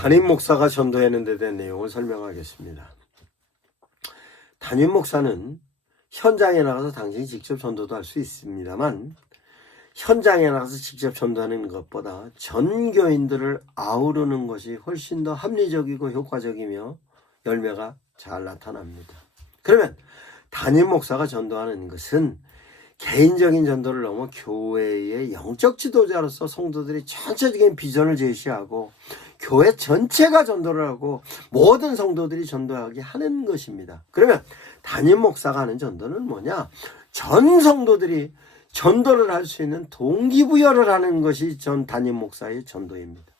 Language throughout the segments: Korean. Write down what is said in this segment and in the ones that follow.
담임 목사가 전도하는 데 대한 내용을 설명하겠습니다. 담임 목사는 현장에 나가서 당신이 직접 전도도 할 수 있습니다만, 현장에 나가서 직접 전도하는 것보다 전 교인들을 아우르는 것이 훨씬 더 합리적이고 효과적이며 열매가 잘 나타납니다. 그러면 담임 목사가 전도하는 것은 개인적인 전도를 넘어 교회의 영적 지도자로서 성도들이 전체적인 비전을 제시하고 교회 전체가 전도를 하고 모든 성도들이 전도하게 하는 것입니다. 그러면 담임 목사가 하는 전도는 뭐냐? 전 성도들이 전도를 할 수 있는 동기부여를 하는 것이 전 담임 목사의 전도입니다.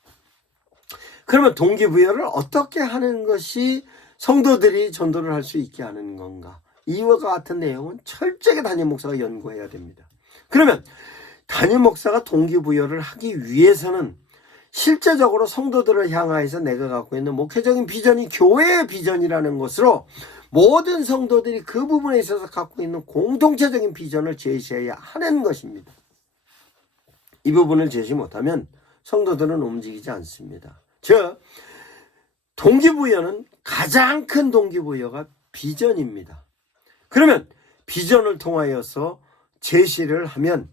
그러면 동기부여를 어떻게 하는 것이 성도들이 전도를 할 수 있게 하는 건가? 이와 같은 내용은 철저하게 담임 목사가 연구해야 됩니다. 그러면 담임 목사가 동기부여를 하기 위해서는 실제적으로 성도들을 향하여서 내가 갖고 있는 목회적인 비전이 교회의 비전이라는 것으로 모든 성도들이 그 부분에 있어서 갖고 있는 공동체적인 비전을 제시해야 하는 것입니다. 이 부분을 제시 못하면 성도들은 움직이지 않습니다. 즉, 동기부여는 가장 큰 동기부여가 비전입니다. 그러면 비전을 통하여서 제시를 하면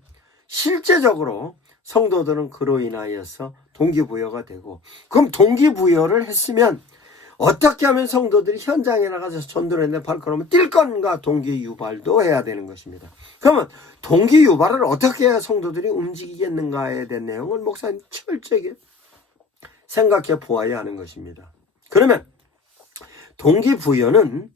실제적으로 성도들은 그로 인하여서 동기부여가 되고, 그럼 동기부여를 했으면 어떻게 하면 성도들이 현장에 나가서 전도를 했는데 바로 그러면 뛸 건가? 동기유발도 해야 되는 것입니다. 그러면 동기유발을 어떻게 해야 성도들이 움직이겠는가에 대한 내용을 목사님 철저하게 생각해 보아야 하는 것입니다. 그러면 동기부여는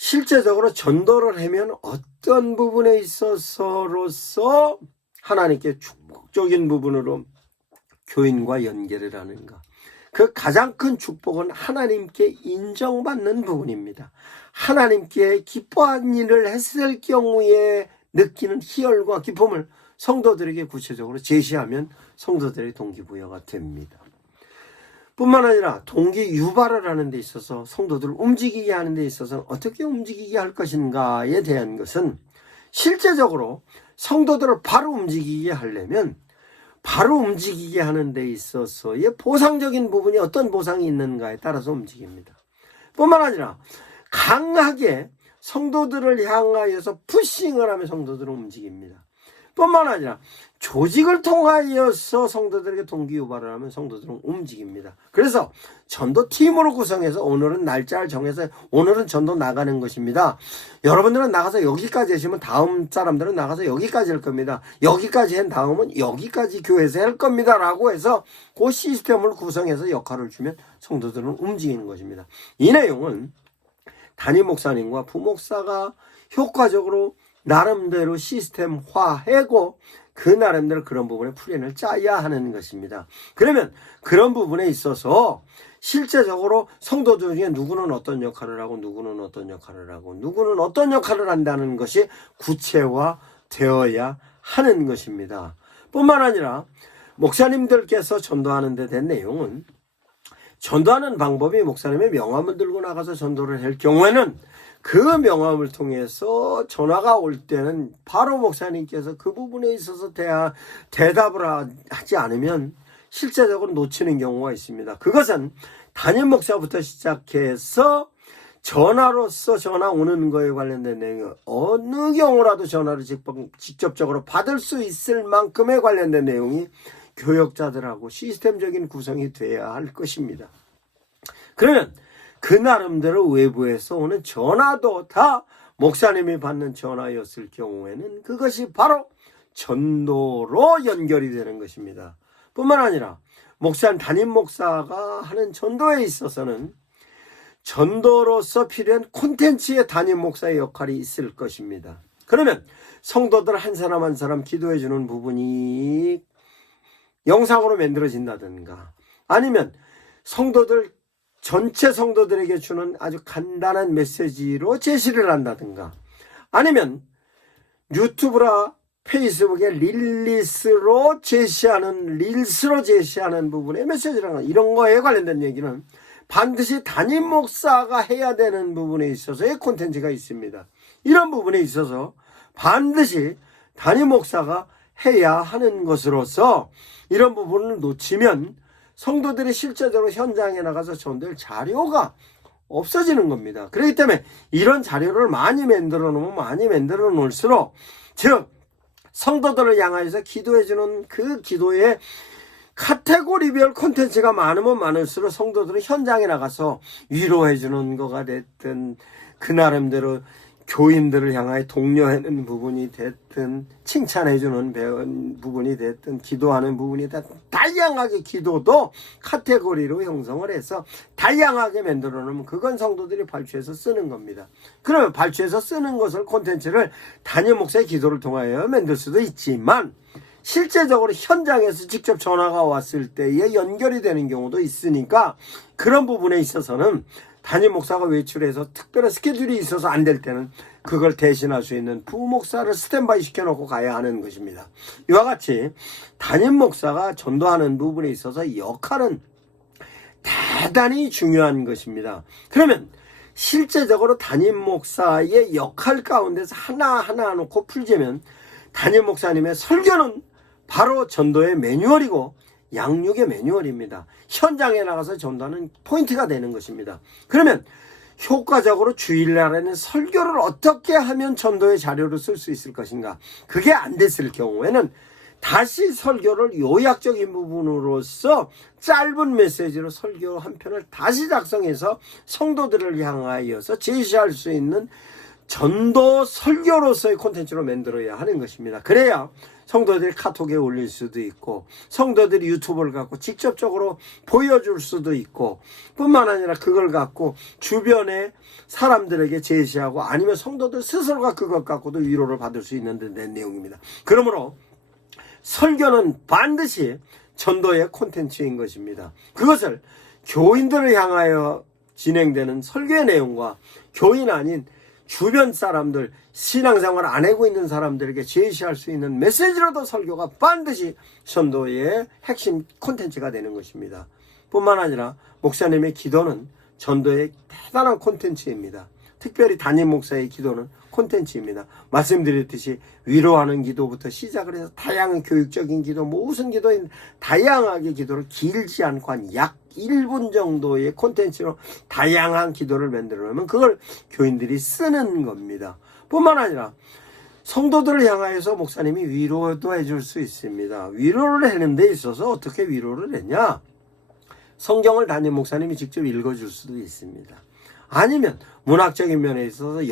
실제적으로 전도를 하면 어떤 부분에 있어서로서 하나님께 축복적인 부분으로 교인과 연결을 하는가. 그 가장 큰 축복은 하나님께 인정받는 부분입니다. 하나님께 기뻐한 일을 했을 경우에 느끼는 희열과 기쁨을 성도들에게 구체적으로 제시하면 성도들의 동기부여가 됩니다. 뿐만 아니라 동기 유발을 하는 데 있어서 성도들을 움직이게 하는 데 있어서 어떻게 움직이게 할 것인가에 대한 것은 실제적으로 성도들을 바로 움직이게 하려면 바로 움직이게 하는 데 있어서의 보상적인 부분이 어떤 보상이 있는가에 따라서 움직입니다. 뿐만 아니라 강하게 성도들을 향하여서 푸싱을 하며 성도들은 움직입니다. 뿐만 아니라 조직을 통하여서 성도들에게 동기유발을 하면 성도들은 움직입니다. 그래서 전도팀으로 구성해서 오늘은 날짜를 정해서 오늘은 전도 나가는 것입니다. 여러분들은 나가서 여기까지 하시면 다음 사람들은 나가서 여기까지 할 겁니다. 여기까지 한 다음은 여기까지 교회에서 할 겁니다. 라고 해서 그 시스템을 구성해서 역할을 주면 성도들은 움직이는 것입니다. 이 내용은 담임 목사님과 부목사가 효과적으로 나름대로 시스템화하고 그 나름대로 그런 부분에 플랜을 짜야 하는 것입니다. 그러면 그런 부분에 있어서 실제적으로 성도들 중에 누구는 어떤 역할을 하고 누구는 어떤 역할을 하고 누구는 어떤 역할을 한다는 것이 구체화되어야 하는 것입니다. 뿐만 아니라 목사님들께서 전도하는 데 된 내용은 전도하는 방법이 목사님의 명함을 들고 나가서 전도를 할 경우에는 그 명함을 통해서 전화가 올 때는 바로 목사님께서 그 부분에 있어서 대답을 하지 않으면 실제적으로 놓치는 경우가 있습니다. 그것은 담임 목사부터 시작해서 전화로서 전화 오는 거에 관련된 내용, 어느 경우라도 전화를 직접적으로 받을 수 있을 만큼에 관련된 내용이 교역자들하고 시스템적인 구성이 돼야 할 것입니다. 그러면 그 나름대로 외부에서 오는 전화도 다 목사님이 받는 전화였을 경우에는 그것이 바로 전도로 연결이 되는 것입니다. 뿐만 아니라 담임 목사가 하는 전도에 있어서는 전도로서 필요한 콘텐츠의 담임 목사의 역할이 있을 것입니다. 그러면 성도들 한 사람 한 사람 기도해 주는 부분이 영상으로 만들어진다든가 아니면 전체 성도들에게 주는 아주 간단한 메시지로 제시를 한다든가 아니면 유튜브나 페이스북에 릴스로 제시하는 부분의 메시지라는 이런 거에 관련된 얘기는 반드시 담임 목사가 해야 되는 부분에 있어서의 콘텐츠가 있습니다. 이런 부분에 있어서 반드시 담임 목사가 해야 하는 것으로서 이런 부분을 놓치면 성도들이 실제적으로 현장에 나가서 전도할 자료가 없어지는 겁니다. 그렇기 때문에 이런 자료를 많이 만들어 놓을수록, 즉 성도들을 향하여서 기도해주는 그 기도의 카테고리별 콘텐츠가 많으면 많을수록 성도들은 현장에 나가서 위로해주는 거가 됐든, 그 나름대로 교인들을 향하여 독려하는 부분이 됐든, 칭찬해주는 부분이 됐든, 기도하는 부분이 됐든, 다양하게 기도도 카테고리로 형성을 해서 다양하게 만들어 놓으면 그건 성도들이 발주해서 쓰는 겁니다. 그러면 발주해서 쓰는 것을, 콘텐츠를 담임 목사의 기도를 통하여 만들 수도 있지만, 실제적으로 현장에서 직접 전화가 왔을 때에 연결이 되는 경우도 있으니까, 그런 부분에 있어서는 담임 목사가 외출해서 특별한 스케줄이 있어서 안 될 때는 그걸 대신할 수 있는 부목사를 스탠바이 시켜놓고 가야 하는 것입니다. 이와 같이 담임 목사가 전도하는 부분에 있어서 역할은 대단히 중요한 것입니다. 그러면 실제적으로 담임 목사의 역할 가운데서 하나하나 놓고 풀자면, 담임 목사님의 설교는 바로 전도의 매뉴얼이고 양육의 매뉴얼입니다. 현장에 나가서 전도하는 포인트가 되는 것입니다. 그러면 효과적으로 주일날에는 설교를 어떻게 하면 전도의 자료로 쓸 수 있을 것인가? 그게 안 됐을 경우에는 다시 설교를 요약적인 부분으로서 짧은 메시지로 설교 한 편을 다시 작성해서 성도들을 향하여서 제시할 수 있는 전도 설교로서의 콘텐츠로 만들어야 하는 것입니다. 그래야 성도들이 카톡에 올릴 수도 있고, 성도들이 유튜브를 갖고 직접적으로 보여줄 수도 있고, 뿐만 아니라 그걸 갖고 주변의 사람들에게 제시하고, 아니면 성도들 스스로가 그것 갖고도 위로를 받을 수 있는 데 된 내용입니다. 그러므로 설교는 반드시 전도의 콘텐츠인 것입니다. 그것을 교인들을 향하여 진행되는 설교의 내용과 교인 아닌 주변 사람들, 신앙생활 안 하고 있는 사람들에게 제시할 수 있는 메시지로도 설교가 반드시 전도의 핵심 콘텐츠가 되는 것입니다. 뿐만 아니라 목사님의 기도는 전도의 대단한 콘텐츠입니다. 특별히 담임 목사의 기도는 콘텐츠입니다. 말씀드렸듯이 위로하는 기도부터 시작을 해서 다양한 교육적인 기도, 무슨 기도인 다양하게 기도를 길지 않고 한 약 1분 정도의 콘텐츠로 다양한 기도를 만들어 놓으면 그걸 교인들이 쓰는 겁니다. 뿐만 아니라 성도들을 향하여서 목사님이 위로도 해줄 수 있습니다. 위로를 하는 데 있어서 어떻게 위로를 했냐? 성경을 담임 목사님이 직접 읽어줄 수도 있습니다. 아니면 문학적인 면에 있어서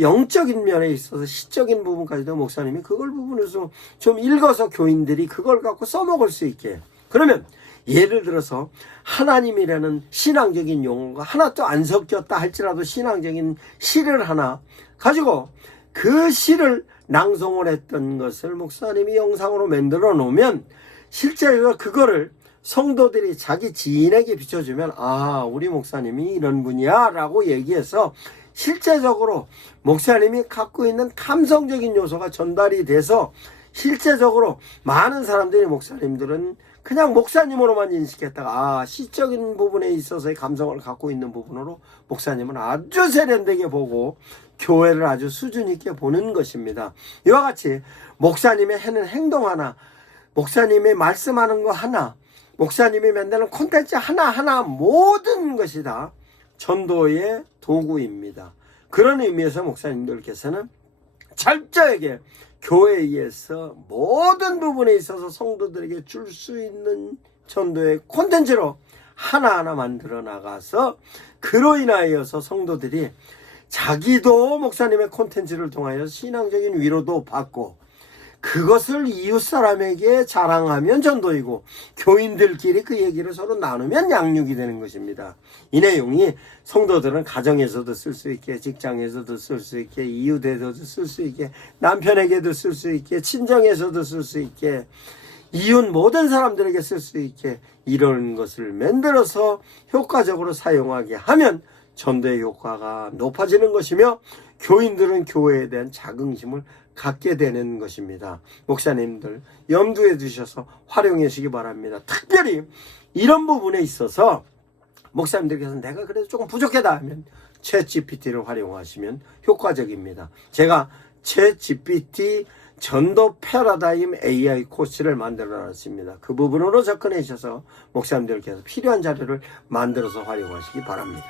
영적인 면에 있어서 시적인 부분까지도 목사님이 그걸 부분에서 좀 읽어서 교인들이 그걸 갖고 써먹을 수 있게. 그러면 예를 들어서 하나님이라는 신앙적인 용어가 하나도 안 섞였다 할지라도 신앙적인 시를 하나 가지고 그 시를 낭송을 했던 것을 목사님이 영상으로 만들어 놓으면 실제로 그거를 성도들이 자기 지인에게 비춰주면, 아, 우리 목사님이 이런 분이야 라고 얘기해서 실제적으로 목사님이 갖고 있는 감성적인 요소가 전달이 돼서 실제적으로 많은 사람들이 목사님들은 그냥 목사님으로만 인식했다가, 아, 시적인 부분에 있어서의 감성을 갖고 있는 부분으로 목사님은 아주 세련되게 보고 교회를 아주 수준 있게 보는 것입니다. 이와 같이 목사님의 하는 행동 하나, 목사님의 말씀하는 거 하나, 목사님이 만드는 콘텐츠 하나하나 모든 것이 다 전도의 도구입니다. 그런 의미에서 목사님들께서는 철저하게 교회에서 모든 부분에 있어서 성도들에게 줄 수 있는 전도의 콘텐츠로 하나하나 만들어 나가서 그로 인하여서 성도들이 자기도 목사님의 콘텐츠를 통하여 신앙적인 위로도 받고 그것을 이웃 사람에게 자랑하면 전도이고 교인들끼리 그 얘기를 서로 나누면 양육이 되는 것입니다. 이 내용이 성도들은 가정에서도 쓸 수 있게, 직장에서도 쓸 수 있게, 이웃에서도 쓸 수 있게, 남편에게도 쓸 수 있게, 친정에서도 쓸 수 있게, 이웃 모든 사람들에게 쓸 수 있게 이런 것을 만들어서 효과적으로 사용하게 하면 전도의 효과가 높아지는 것이며 교인들은 교회에 대한 자긍심을 갖게 되는 것입니다. 목사님들 염두에 두셔서 활용해 주시기 바랍니다. 특별히 이런 부분에 있어서 목사님들께서 내가 그래도 조금 부족하다 하면 챗GPT를 활용하시면 효과적입니다. 제가 챗GPT 전도 패러다임 AI 코치를 만들어 놨습니다. 그 부분으로 접근해 주셔서 목사님들께서 필요한 자료를 만들어서 활용하시기 바랍니다.